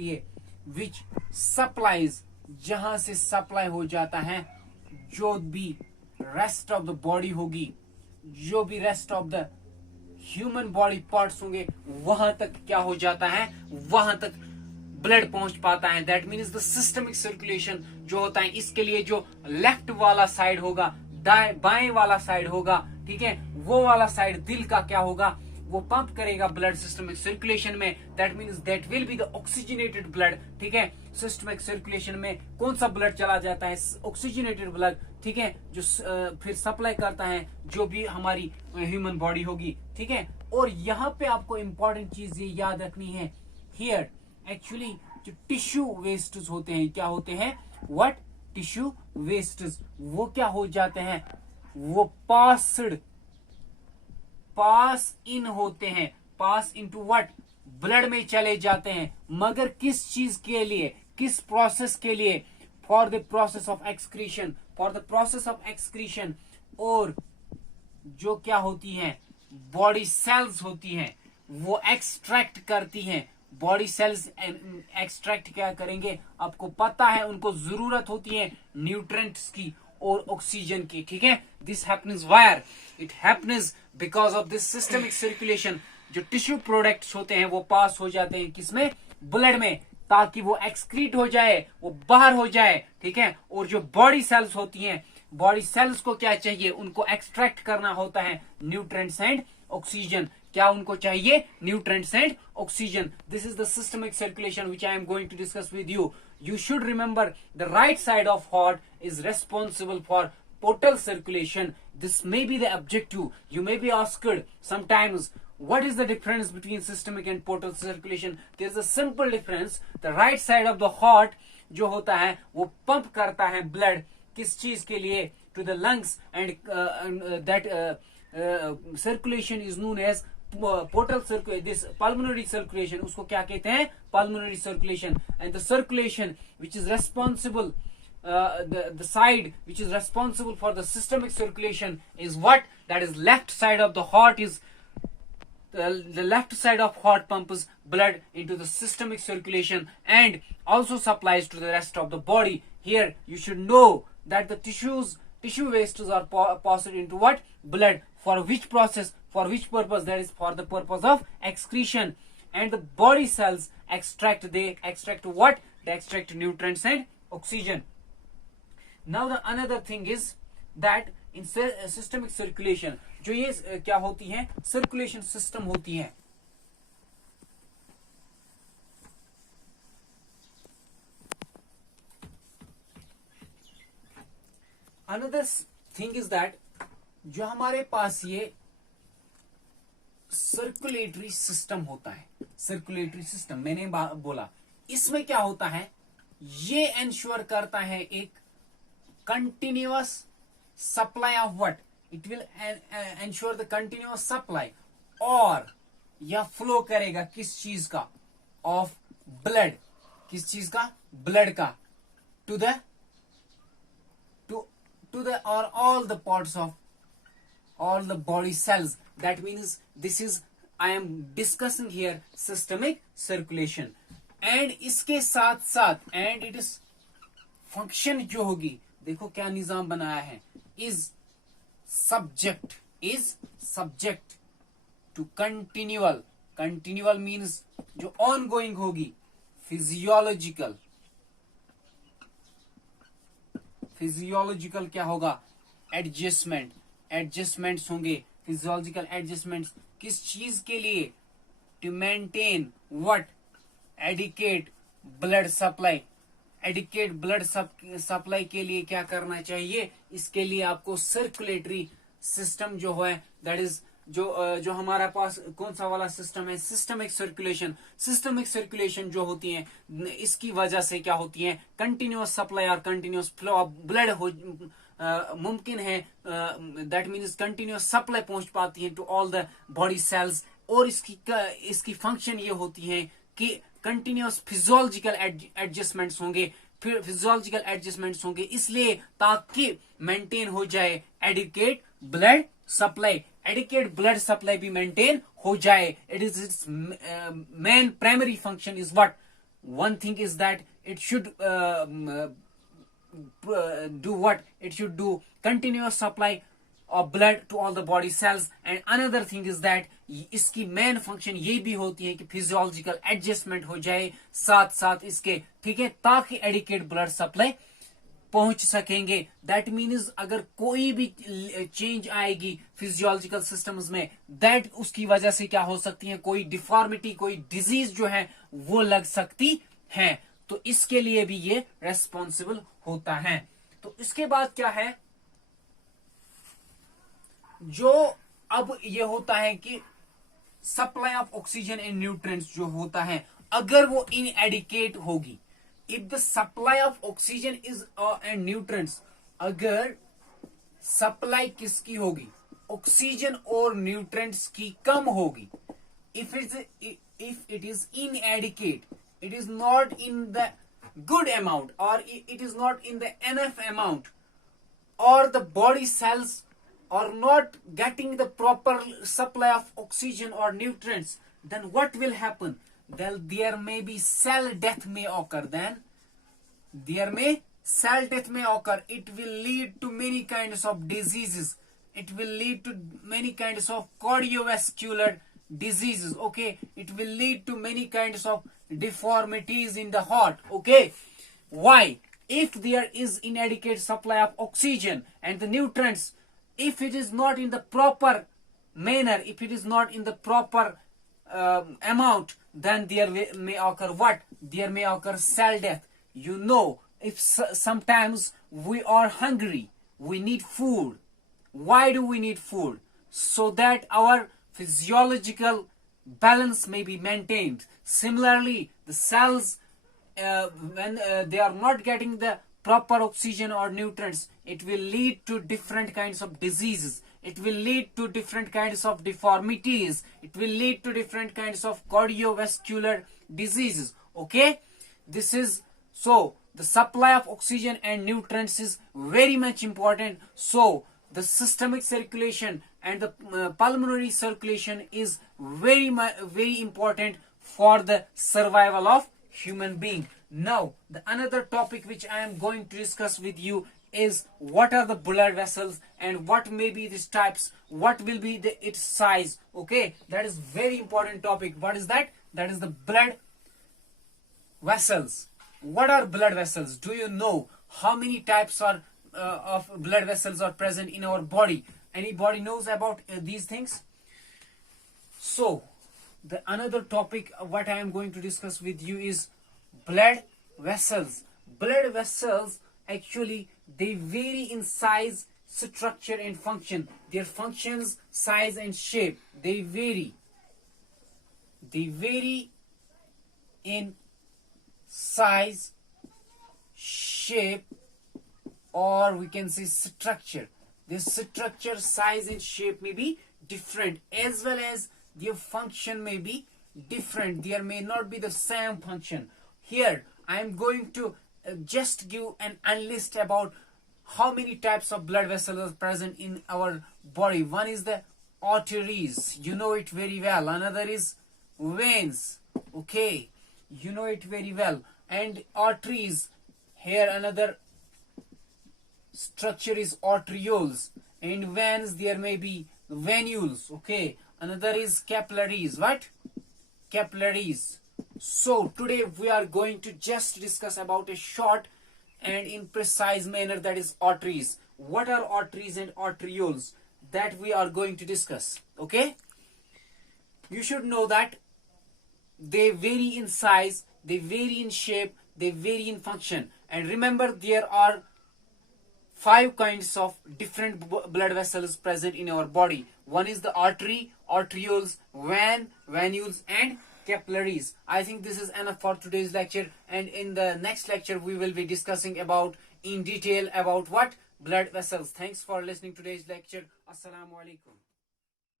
लिए विच सप्लाईज, जहां से सप्लाई हो जाता है जो भी रेस्ट ऑफ द बॉडी होगी, जो भी rest of the human body parts होंगे, वहां तक क्या हो जाता है, वहां तक ब्लड पहुंच पाता है। That means the systemic circulation जो होता है, इसके लिए जो लेफ्ट वाला साइड होगा, बाएं वाला साइड होगा, ठीक है, वो वाला साइड दिल का क्या होगा, वो पंप करेगा ब्लड सिस्टमिक सर्कुलेशन में। That means that will be the oxygenated blood, ठीक है। सिस्टमिक सर्कुलेशन में कौन सा ब्लड चला जाता है, ऑक्सीजनेटेड ब्लड, ठीक है, जो फिर सप्लाई करता है जो भी हमारी ह्यूमन बॉडी होगी, ठीक है। और यहाँ पे आपको इंपॉर्टेंट चीज ये याद रखनी है, हियर एक्चुअली जो टिश्यू वेस्टेज होते हैं, क्या होते हैं, व्हाट, टिश्यू वेस्टेज, वो क्या हो जाते हैं, वो पास इन होते हैं, पास इनटू व्हाट, ब्लड में चले जाते हैं। मगर किस चीज के लिए, किस प्रोसेस के लिए, for the process of excretion, for the process of excretion. और जो क्या होती हैं, बॉडी सेल्स होती हैं, वो एक्सट्रैक्ट करती हैं। बॉडी सेल्स एक्सट्रैक्ट क्या करेंगे, आपको पता है, उनको जरूरत होती है न्यूट्रिएंट्स की और ऑक्सीजन की, ठीक है। This happens wire, it happens because of this systemic circulation. जो टिश्यू प्रोडक्ट्स होते हैं वो पास हो जाते हैं किसमें, ब्लड में, ताकि वो एक्सक्रीट हो जाए, वो बाहर हो जाए, ठीक है। और जो बॉडी सेल्स होती हैं, बॉडी सेल्स को क्या चाहिए, उनको एक्सट्रैक्ट करना होता है न्यूट्रिएंट्स एंड ऑक्सीजन। क्या उनको चाहिए, nutrients and oxygen. This is the systemic circulation which I am going to discuss with you. You should remember the right side of heart is responsible for portal circulation. This may be the objective. You may be asked sometimes, what is the difference between systemic and portal circulation? There is a simple difference. The right side of the heart जो होता है वो pump करता है blood किस चीज के लिए, to the lungs, and that circulation is known as portal circulation. This pulmonary circulation, उसको क्या कहते हैं, pulmonary circulation. And the circulation which is responsible, the side which is responsible for the systemic circulation is what, that is left side of the heart. Is the left side of heart pumps blood into the systemic circulation and also supplies to the rest of the body. Here you should know that the tissue wastes are passed into what, blood. For which process, for which purpose, that is for the purpose of excretion. And the body cells extract what, they extract nutrients and oxygen. Now the another thing is that in systemic circulation, जो ये क्या होती है, circulation system होती है, another thing is that जो हमारे पास ये सर्कुलेटरी सिस्टम होता है, सर्कुलेटरी सिस्टम मैंने बोला, इसमें क्या होता है, ये एंश्योर करता है एक continuous supply of what, it will ensure the continuous supply, और यह फ्लो करेगा किस चीज का, ऑफ ब्लड, किस चीज का, ब्लड का, टू द और all the parts of all the body cells. That means this is, I am discussing here systemic circulation. And इसके साथ साथ, and it is function जो होगी, देखो क्या निजाम बनाया है, is subject to continual means जो ongoing होगी, physiological क्या होगा, एडजस्टमेंट्स होंगे, फिजियोलॉजिकल एडजस्टमेंट्स किस चीज के लिए, to maintain what, adequate blood supply. Adequate blood supply के लिए क्या करना चाहिए, इसके लिए आपको सर्कुलेटरी सिस्टम जो है, दैट इज जो हमारा पास कौन सा वाला सिस्टम है, सिस्टमिक सर्कुलेशन। सिस्टमिक सर्कुलेशन जो होती है, इसकी वजह से क्या होती है, कंटिन्यूअस सप्लाई और कंटिन्यूअस फ्लो ऑफ ब्लड हो मुमकिन है। दैट मीन्स कंटिन्यूअस सप्लाई पहुंच पाती है to all the body cells. और इसकी फंक्शन ये होती है कि कंटिन्यूअस फिजियोलॉजिकल एडजस्टमेंट्स होंगे, इसलिए ताकि मेंटेन हो जाए adequate blood supply, adequate blood supply भी मेंटेन हो जाए। It is it's main primary function is what, One thing is that it should do what? It should do continuous supply of blood to all the body cells. And another thing is that इसकी main function ये भी होती है कि physiological adjustment हो जाए साथ साथ इसके, ठीक है, ताकि एडिकेट ब्लड सप्लाई पहुंच सकेंगे. दैट मीन्स अगर कोई भी चेंज आएगी फिजियोलॉजिकल सिस्टम्स में, दैट उसकी वजह से क्या हो सकती है, कोई डिफॉर्मिटी, कोई डिजीज जो है वो लग सकती है. तो इसके लिए भी ये रेस्पॉन्सिबल होता है. तो इसके बाद क्या है, जो अब ये होता है कि supply of oxygen and nutrients जो होता है, अगर वो इनएडिकेट होगी, if the supply of oxygen is and nutrients, अगर सप्लाई किसकी होगी, ऑक्सीजन और न्यूट्रिएंट्स की कम होगी, if it is inadequate, it is not in the good amount, or it is not in the enough amount, or the body cells are not getting the proper supply of oxygen or nutrients, then what will happen? Then there may be cell death may occur. Cell death may occur. It will lead to many kinds of diseases. It will lead to many kinds of cardiovascular diseases. Okay, it will lead to many kinds of deformities in the heart. Okay, why? If there is inadequate supply of oxygen and the nutrients, if it is not in the proper manner, if it is not in the proper amount, then there may occur what? There may occur cell death. You know, if sometimes we are hungry, we need food. Why do we need food? So that our physiological balance may be maintained. Similarly, the cells, when they are not getting the proper oxygen or nutrients, it will lead to different kinds of diseases. It will lead to different kinds of deformities. It will lead to different kinds of cardiovascular diseases. Okay, this is so the supply of oxygen and nutrients is very much important. So the systemic circulation and the pulmonary circulation is very important for the survival of human being. Now, the another topic which I am going to discuss with you is what are the blood vessels and what may be these types, what will be its size. Okay, that is very important topic. What is that? That is the blood vessels. What are blood vessels? Do you know how many types are of blood vessels are present in our body? Anybody knows about these things? So, the another topic what I am going to discuss with you is blood vessels. Blood vessels actually they vary in size, structure and function. Their functions, size and shape, they vary. They vary in size, shape, or we can say structure. Their structure, size and shape may be different, as well as their function may be different. There may not be the same function. Here I am going to just give an list about how many types of blood vessels are present in our body. One is the arteries, you know it very well. Another is veins, okay, you know it very well. And arteries, here another structure is arterioles. And veins, there may be venules, okay. Another is capillaries. What? Capillaries. So today we are going to just discuss about a short and in precise manner, that is arteries. What are arteries and arterioles? That we are going to discuss. Okay. You should know that they vary in size, they vary in shape, they vary in function. And remember, there are 5 kinds of different blood vessels present in our body. One is the artery, arterioles, vein, venules and capillaries. I think this is enough for today's lecture, and in the next lecture we will be discussing about in detail about what? Blood vessels. Thanks for listening to today's lecture. Assalamu alaikum.